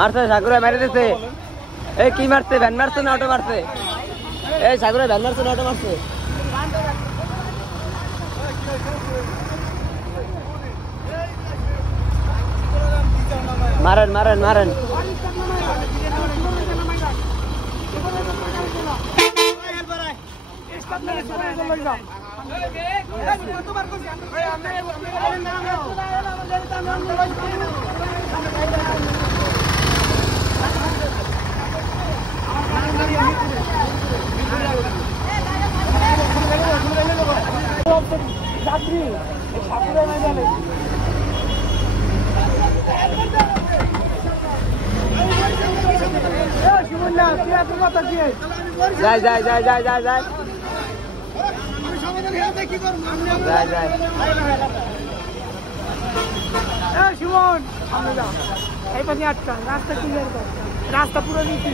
মারছে সাগরে মেরে দিছে। এই কি মারছে? ভ্যান মারছে না অটো মারছে? এই সাগরে ভ্যান মারছে না অটো মারছে? মারেন মারেন মারেন। যাত্রী সাপুরে না গেলে যাই যাই যাই যাই যাই যাই যাই যাই। সুমন এই পাশে আটকা রাস্তা ক্লিয়ার কর রাস্তা পুরো দিচ্ছি।